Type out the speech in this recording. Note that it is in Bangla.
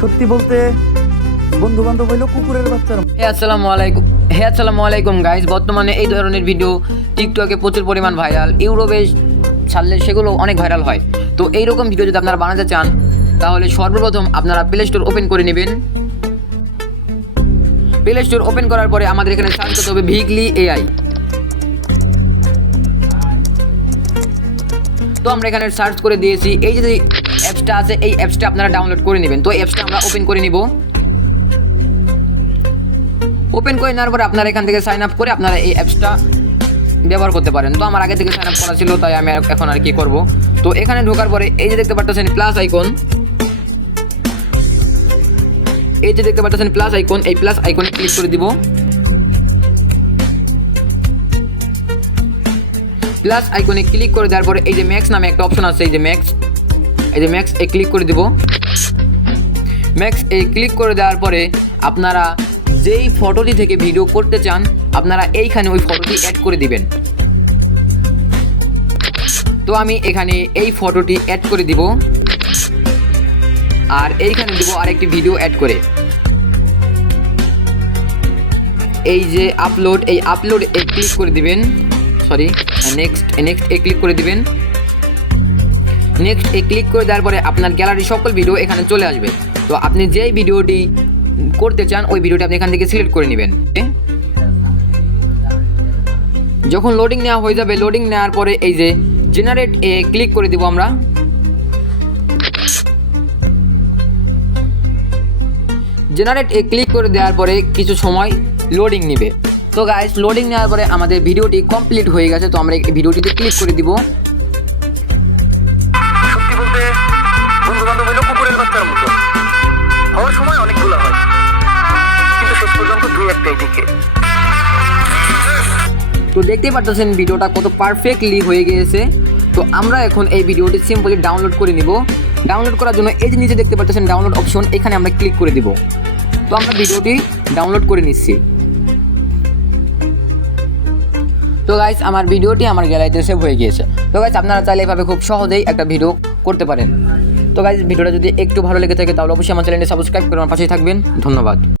সত্যি বলতে বন্ধু বান্ধব হইলো কুকুরের বাচ্চার। আসসালামু আলাইকুম গাইস। বর্তমানে এই ধরনের ভিডিও টিকটকে প্রচুর পরিমাণ ভাইরাল, ইউরোপে ছাড়লে সেগুলো অনেক ভাইরাল হয়। তো এইরকম ভিডিও যদি আপনারা বানাতে চান তাহলে সর্বপ্রথম আপনারা প্লে স্টোর ওপেন করে নেবেন। প্লে স্টোর ওপেন করার পরে আমাদের এখানে সার্চ করতে হবে ভিগলি এআই। তো আমরা এখানে সার্চ করে দিয়েছি। এই যে অ্যাপসটা আছে এই অ্যাপসটা আপনারা ডাউনলোড করে নেবেন। তো এই অ্যাপসটা আমরা ওপেন করে নিব। ওপেন করে নেওয়ার পরে আপনারা এখান থেকে সাইন আপ করে আপনারা এই অ্যাপসটা ব্যবহার করতে পারেন। তো আমার আগে থেকে সাইন আপ করা ছিল, তাই আমি এখন আর কি করব। তো এখানে ঢোকার পরে এই যে দেখতে পাচ্ছেন প্লাস আইকন, এই যে দেখতে পাচ্ছেন প্লাস আইকন, এই প্লাস আইকনে ক্লিক করে দিব। প্লাস আইকনে ক্লিক করে দেওয়ার পরে এই যে ম্যাক্স নামে একটা অপশন আছে, এই যে ম্যাক্স এ ক্লিক করে দিব। ম্যাক্স এ ক্লিক করে দেওয়ার পরে আপনারা যেই ফটোটি থেকে ভিডিও করতে চান আপনারা এইখানে ওই ফটোটি অ্যাড করে দিবেন। তো আমি এখানে এই ফটোটি অ্যাড করে দিব আর এইখানে দিব আরেকটি ভিডিও অ্যাড করে। এই যে আপলোড, এই আপলোড এ ক্লিক করে দিবেন, নেক্সট এ ক্লিক করে দিবেন। নেক্সট এ ক্লিক করে দেওয়ার পরে আপনার গ্যালারি সকল ভিডিও এখানে চলে আসবে। তো আপনি যেই ভিডিওটি করতে চান ওই ভিডিওটি আপনি এখান থেকে সিলেক্ট করে নেবেন। যখন লোডিং নেওয়া হয়ে যাবে, লোডিং নেওয়ার পরে এই যে জেনারেট এ ক্লিক করে দিব আমরা। জেনারেট এ ক্লিক করে দেওয়ার পরে কিছু সময় লোডিং নেবে। তো গাইস, লোডিং নেওয়ার পরে আমাদের ভিডিওটি কমপ্লিট হয়ে গেছে। তো আমরা এই ভিডিওটিতে ক্লিক করে দিব। সত্যি বলতে বন্ধু বান্ধব হইলো কুকুরের বাচ্চার মতো, হওয়ার সময় অনেকগুলো হয় কিন্তু শেষ পর্যন্ত দুই একটাই টিকে। তো দেখতেই পাচ্ছেন ভিডিওটা কত পারফেক্টলি হয়ে গিয়েছে। তো আমরা এখন এই ভিডিওটি সিম্পলি ডাউনলোড করে নিব। ডাউনলোড করার জন্য এই যে নিচে দেখতে পাচ্ছেন ডাউনলোড অপশন, এখানে আমরা ক্লিক করে দিব। তো আমরা ভিডিওটি ডাউনলোড করে নিচ্ছি। তো গাইস, আমার ভিডিওটি আমার গ্যালারিতে সেভ হয়ে গিয়েছে। তো গাইস, আপনারা চাইলে এভাবে খুব সহজেই একটা ভিডিও করতে পারেন। তো গাইস, ভিডিওটা যদি একটু ভালো লেগে থাকে তাহলে অবশ্যই আমার চ্যানেলটি সাবস্ক্রাইব করে আমার পাশেই থাকবেন। ধন্যবাদ।